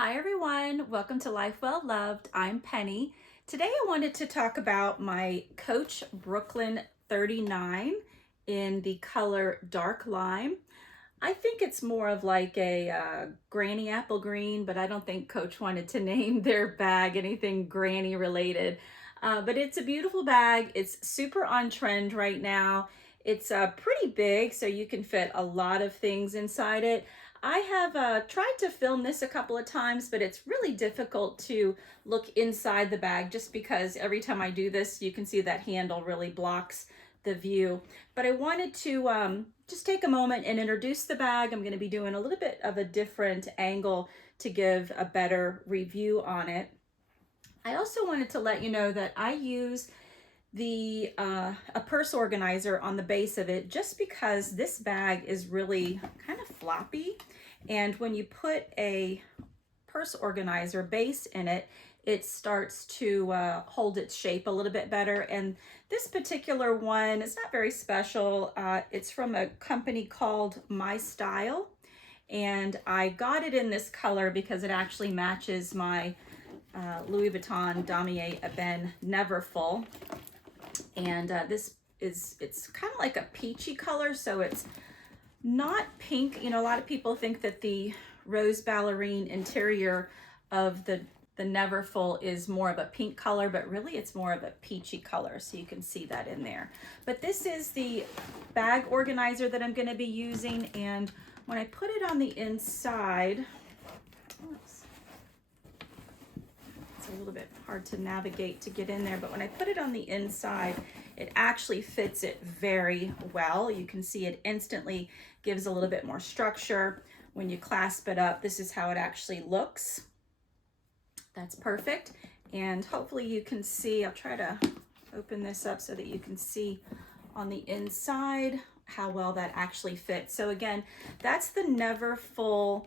Hi everyone, welcome to Life Well Loved. I'm Penny. Today I wanted to talk about my Coach Brooklyn 39 in the color dark lime. I think it's more of like a granny apple green, but I don't think Coach wanted to name their bag anything granny related. But it's a beautiful bag. It's super on trend right now. It's pretty big, so you can fit a lot of things inside it. I have tried to film this a couple of times, but it's really difficult to look inside the bag just because every time I do this, you can see that handle really blocks the view. But I wanted to just take a moment and introduce the bag. I'm going to be doing a little bit of a different angle to give a better review on it. I also wanted to let you know that I use a purse organizer on the base of it just because this bag is really kind of floppy, and when you put a purse organizer base in it, it starts to hold its shape a little bit better. And this particular one is not very special. It's from a company called My Style, and I got it in this color because it actually matches my Louis Vuitton Damier Ebene Neverfull. And it's kind of like a peachy color, so it's not pink. You know, a lot of people think that the rose ballerine interior of the Neverfull is more of a pink color, but really it's more of a peachy color, so you can see that in there. But this is the bag organizer that I'm going to be using, and when I put it on the inside, oops, it's a little bit hard to navigate to get in there, but when I put it on the inside, it actually fits it very well. You can see it instantly gives a little bit more structure. When you clasp it up, this is how it actually looks. That's perfect. And hopefully you can see, I'll try to open this up so that you can see on the inside how well that actually fits. So again, that's the Neverfull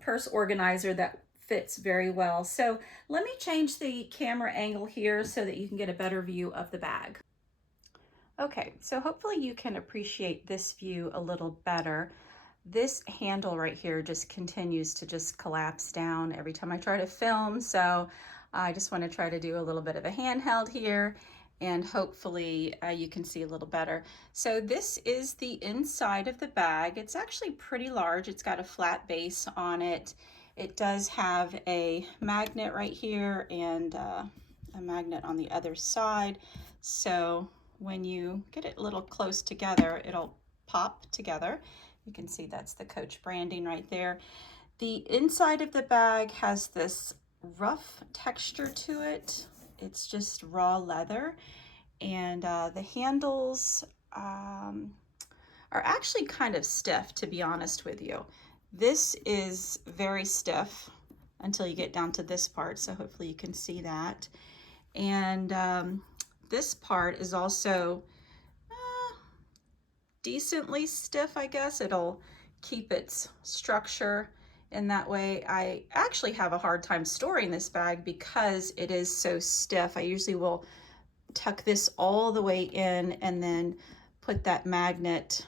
purse organizer that fits very well. So let me change the camera angle here so that you can get a better view of the bag. Okay, so hopefully you can appreciate this view a little better. This handle right here just continues to just collapse down every time I try to film, so I just want to try to do a little bit of a handheld here, and hopefully you can see a little better. So this is the inside of the bag. It's actually pretty large. It's got a flat base on it. It does have a magnet right here and a magnet on the other side. So when you get it a little close together, it'll pop together. You can see that's the Coach branding right there. The inside of the bag has this rough texture to it. It's just raw leather, and the handles are actually kind of stiff, to be honest with you. This is very stiff until you get down to this part, so hopefully you can see that. And this part is also decently stiff, I guess. It'll keep its structure in that way. I actually have a hard time storing this bag because it is so stiff. I usually will tuck this all the way in and then put that magnet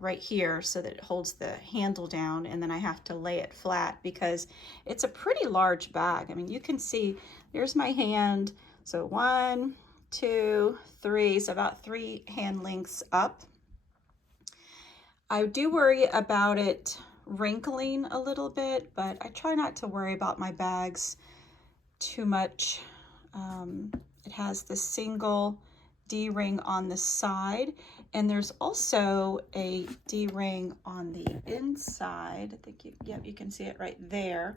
right here so that it holds the handle down, and then I have to lay it flat because it's a pretty large bag. I mean, you can see there's my hand. So 1, 2, 3, so about 3 hand lengths up. I do worry about it wrinkling a little bit, but I try not to worry about my bags too much. It has the single D-ring on the side, and there's also a D-ring on the inside. I think you can see it right there,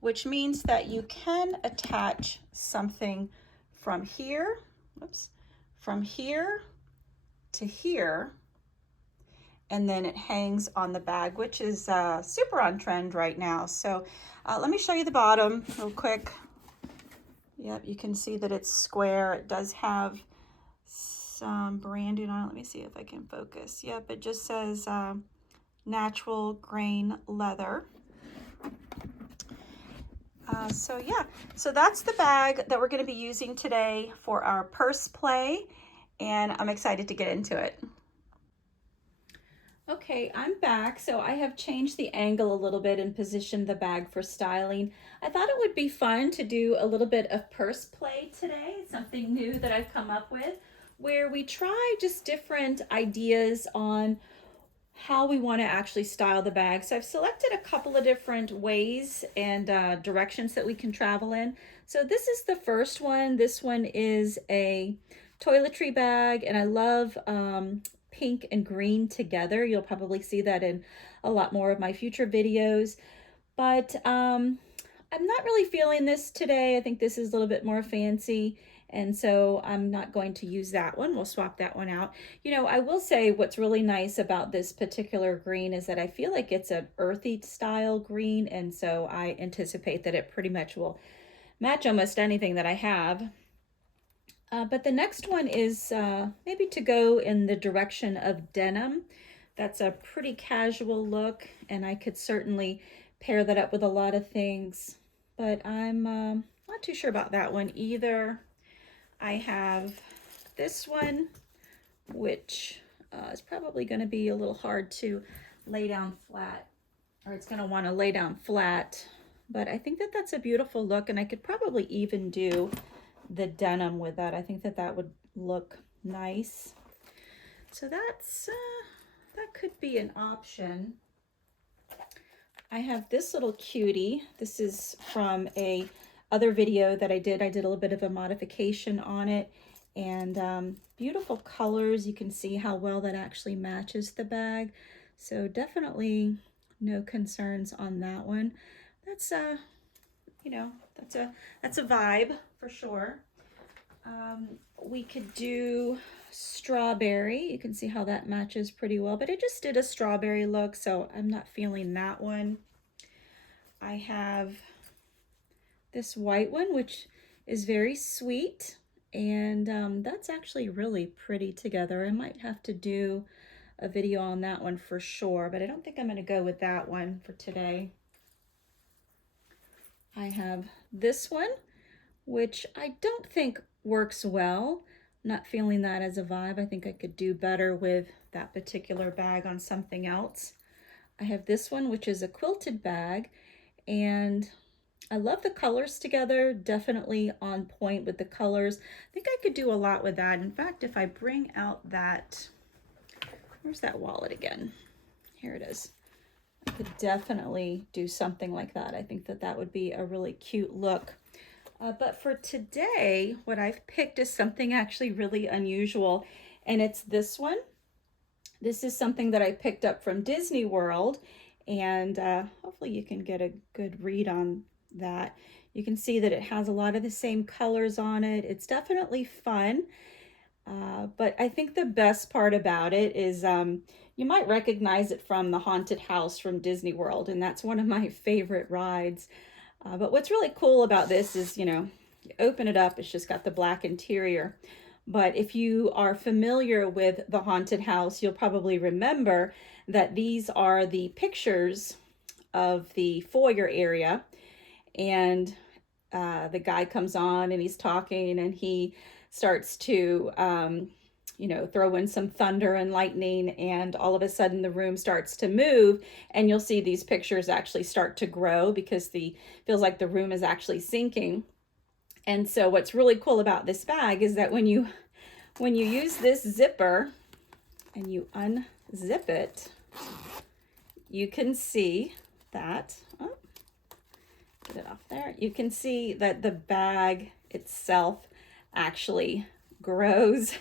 which means that you can attach something from here, from here to here, and then it hangs on the bag, which is super on trend right now. So let me show you the bottom real quick. Yep, you can see that it's square. It does have some branding on it. Let me see if I can focus. Yep, it just says natural grain leather. So yeah, so that's the bag that we're going to be using today for our purse play, and I'm excited to get into it. Okay, I'm back. So I have changed the angle a little bit and positioned the bag for styling. I thought it would be fun to do a little bit of purse play today, something new that I've come up with, where we try just different ideas on how we want to actually style the bag. So I've selected a couple of different ways and directions that we can travel in. So this is the first one. This one is a toiletry bag, and I love pink and green together. You'll probably see that in a lot more of my future videos. But I'm not really feeling this today. I think this is a little bit more fancy. And so I'm not going to use that one. We'll swap that one out. You know, I will say what's really nice about this particular green is that I feel like it's an earthy style green. And so I anticipate that it pretty much will match almost anything that I have. But the next one is maybe to go in the direction of denim. That's a pretty casual look, and I could certainly pair that up with a lot of things. But I'm not too sure about that one either. I have this one, which is probably going to be a little hard to lay down flat, or it's going to want to lay down flat. But I think that that's a beautiful look, and I could probably even do the denim with that. I think that that would look nice. So that's that could be an option. I have this little cutie. This is from a other video that I did. I did a little bit of a modification on it, and beautiful colors. You can see how well that actually matches the bag. So definitely no concerns on that one. That's you know, that's a vibe for sure. We could do strawberry. You can see how that matches pretty well, but I just did a strawberry look, so I'm not feeling that one. I have this white one, which is very sweet, and that's actually really pretty together. I might have to do a video on that one for sure, but I don't think I'm going to go with that one for today. I have this one, which I don't think works well. Not feeling that as a vibe. I think I could do better with that particular bag on something else. I have this one, which is a quilted bag, and I love the colors together. Definitely on point with the colors. I think I could do a lot with that. In fact, if I bring out that, where's that wallet again? Here it is. I could definitely do something like that. I think that that would be a really cute look. But for today, what I've picked is something actually really unusual, and it's this one. This is something that I picked up from Disney World, and hopefully you can get a good read on that. You can see that it has a lot of the same colors on it. It's definitely fun, but I think the best part about it is you might recognize it from the haunted house from Disney World, and that's one of my favorite rides. But what's really cool about this is, you know, you open it up, it's just got the black interior. But if you are familiar with the haunted house, you'll probably remember that these are the pictures of the foyer area. And the guy comes on and he's talking, and he starts to you know, throw in some thunder and lightning, and all of a sudden the room starts to move, and you'll see these pictures actually start to grow because the feels like the room is actually sinking. And so what's really cool about this bag is that when you use this zipper and you unzip it, you can see that, oh, get it off there. You can see that the bag itself actually grows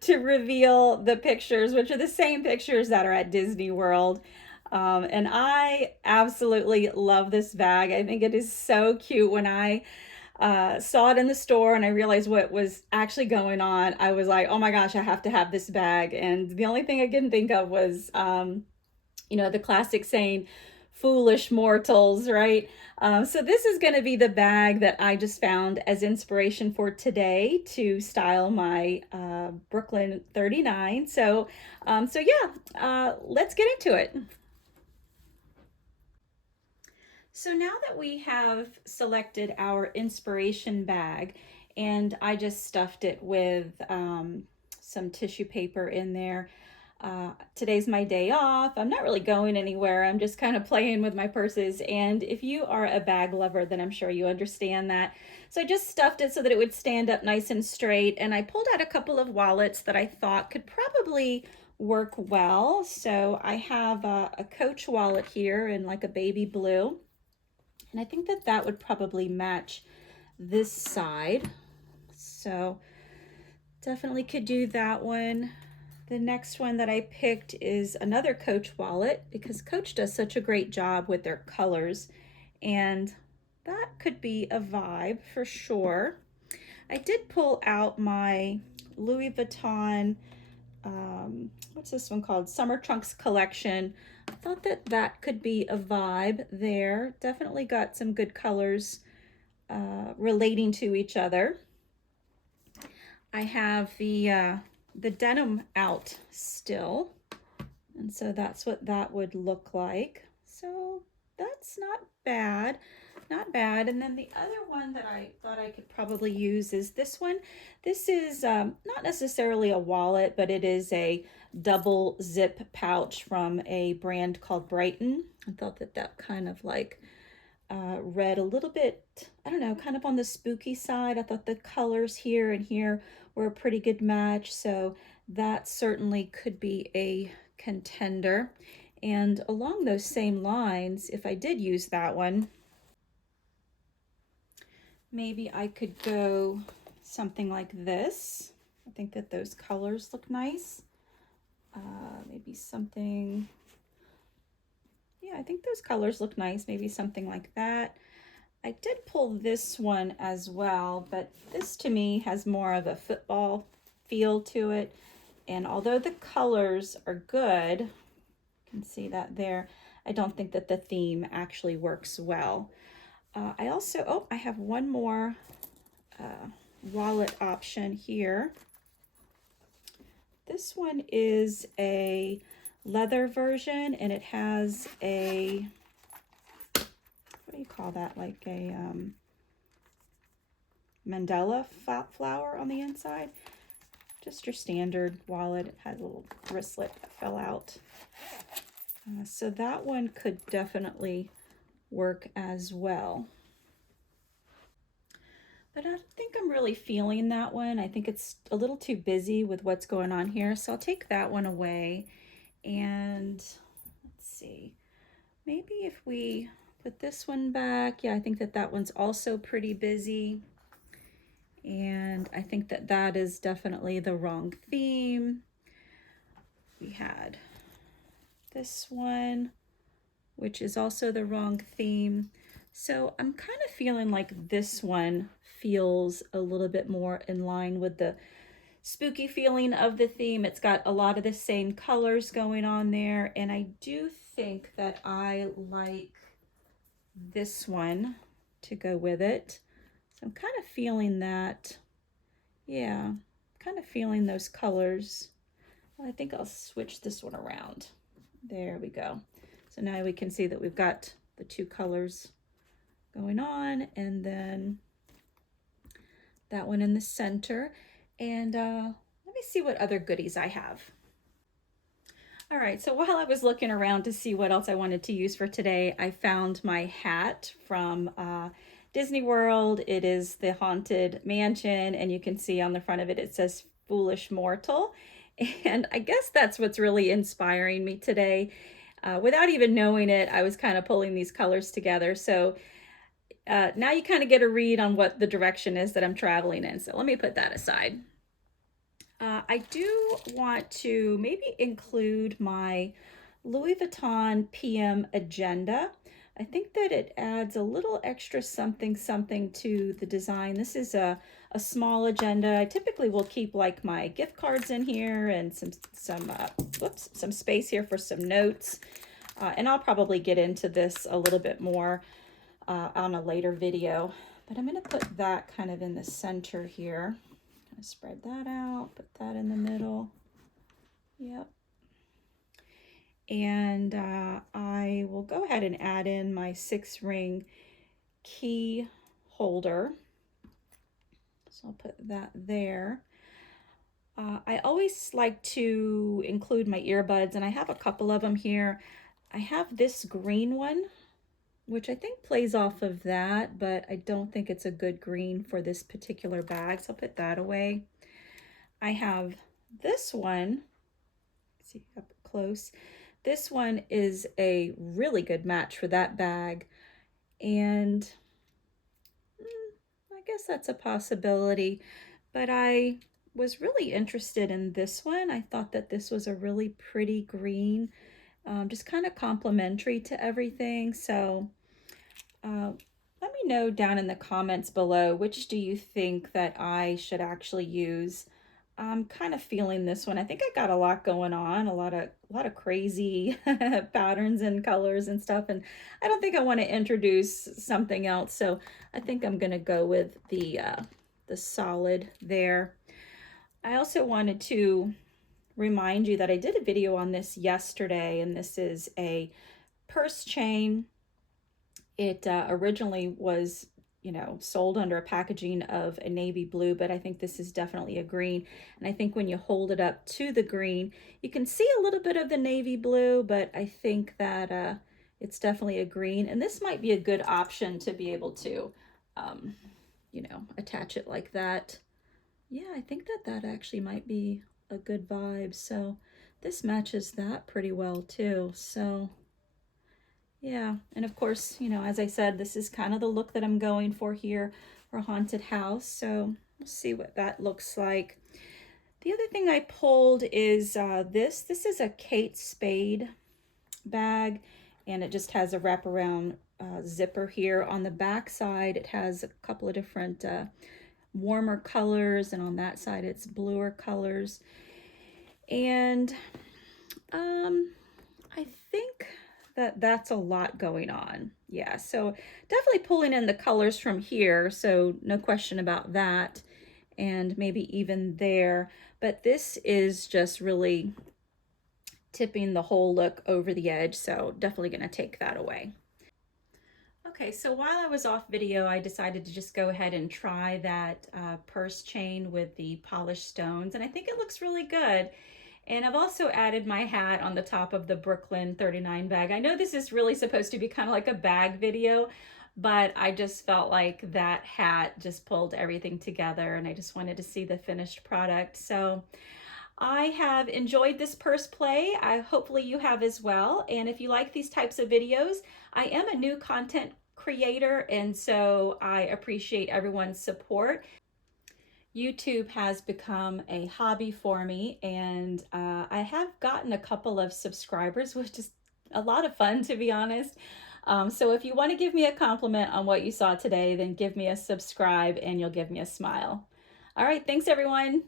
to reveal the pictures, which are the same pictures that are at Disney World. And I absolutely love this bag. I think it is so cute. When I saw it in the store and I realized what was actually going on, I was like, oh my gosh, I have to have this bag. And the only thing I couldn't think of was, you know, the classic saying, foolish mortals, right? So this is going to be the bag that I just found as inspiration for today to style my Brooklyn 39. So yeah, let's get into it. So now that we have selected our inspiration bag, and I just stuffed it with some tissue paper in there, Today's my day off. I'm not really going anywhere. I'm just kind of playing with my purses. And if you are a bag lover, then I'm sure you understand that. So I just stuffed it so that it would stand up nice and straight. And I pulled out a couple of wallets that I thought could probably work well. So I have a Coach wallet here in like a baby blue. And I think that that would probably match this side. So definitely could do that one. The next one that I picked is another Coach wallet because Coach does such a great job with their colors, and that could be a vibe for sure. I did pull out my Louis Vuitton, what's this one called? Summer Trunks collection. I thought that that could be a vibe there. Definitely got some good colors relating to each other. I have the denim out still, and so that's what that would look like. So that's not bad, not bad. And then the other one that I thought I could probably use is this one. This is not necessarily a wallet, but it is a double zip pouch from a brand called Brighton. I thought that that kind of like read a little bit, I don't know, kind of on the spooky side. I thought the colors here and here were a pretty good match, so that certainly could be a contender. And along those same lines, if I did use that one, maybe I could go something like this. I think that those colors look nice. Maybe something, yeah, I think those colors look nice. Maybe something like that. I did pull this one as well, but this to me has more of a football feel to it. And although the colors are good, you can see that there, I don't think that the theme actually works well. I also, oh, I have one more wallet option here. This one is a leather version, and it has a, what do you call that? Like a Mandela flower on the inside. Just your standard wallet. It has a little wristlet that fell out. So that one could definitely work as well. But I think I'm really feeling that one. I think it's a little too busy with what's going on here. So I'll take that one away. And let's see, maybe if we put this one back. Yeah, I think that that one's also pretty busy. And I think that that is definitely the wrong theme. We had this one, which is also the wrong theme. So I'm kind of feeling like this one feels a little bit more in line with the spooky feeling of the theme. It's got a lot of the same colors going on there. And I do think that I like this one to go with it. So I'm kind of feeling that, yeah, kind of feeling those colors. Well, I think I'll switch this one around. There we go. So now we can see that we've got the two colors going on, and then that one in the center. And let me see what other goodies I have. All right, so while I was looking around to see what else I wanted to use for today, I found my hat from Disney World. It is the Haunted Mansion, and you can see on the front of it, it says Foolish Mortal. And I guess that's what's really inspiring me today. Without even knowing it, I was kind of pulling these colors together. So now you kind of get a read on what the direction is that I'm traveling in. So let me put that aside. I do want to maybe include my Louis Vuitton PM agenda. I think that it adds a little extra something to the design. This is a small agenda. I typically will keep like my gift cards in here and some space here for some notes. And I'll probably get into this a little bit more on a later video. But I'm going to put that kind of in the center here. Spread that out, put that in the middle. Yep. And I will go ahead and add in my 6-ring key holder. So I'll put that there. I always like to include my earbuds, and I have a couple of them here. I have this green one, which I think plays off of that, but I don't think it's a good green for this particular bag, so I'll put that away. I have this one, see up close. This one is a really good match for that bag, and I guess that's a possibility, but I was really interested in this one. I thought that this was a really pretty green, just kind of complementary to everything. So uh, let me know down in the comments below, which do you think that I should actually use? I'm kind of feeling this one. I think I got a lot going on, a lot of crazy patterns and colors and stuff, and I don't think I want to introduce something else. So I think I'm gonna go with the solid there. I also wanted to remind you that I did a video on this yesterday, and this is a purse chain. It originally was, sold under a packaging of a navy blue, but I think this is definitely a green. And I think when you hold it up to the green, you can see a little bit of the navy blue, but I think that it's definitely a green. And this might be a good option to be able to, um, attach it like that. Yeah, I think that that actually might be a good vibe. So this matches that pretty well too. So yeah, and of course, as I said, this is kind of the look that I'm going for here for Haunted House. So we'll see what that looks like. The other thing I pulled is this. This is a Kate Spade bag, and it just has a wraparound zipper here. On the back side, it has a couple of different warmer colors, and on that side, it's bluer colors. And I think that that's a lot going on. Yeah, so definitely pulling in the colors from here, so no question about that, and maybe even there. But this is just really tipping the whole look over the edge, so definitely going to take that away. Okay, so while I was off video, I decided to just go ahead and try that purse chain with the polished stones, and I think it looks really good. And I've also added my hat on the top of the Brooklyn 39 bag. I know this is really supposed to be kind of like a bag video, but I just felt like that hat just pulled everything together, and I just wanted to see the finished product. So I have enjoyed this purse play. Hopefully you have as well. And if you like these types of videos, I am a new content creator, and so I appreciate everyone's support. YouTube has become a hobby for me, and I have gotten a couple of subscribers, which is a lot of fun, to be honest. So if you want to give me a compliment on what you saw today, then give me a subscribe and you'll give me a smile. All right, thanks everyone.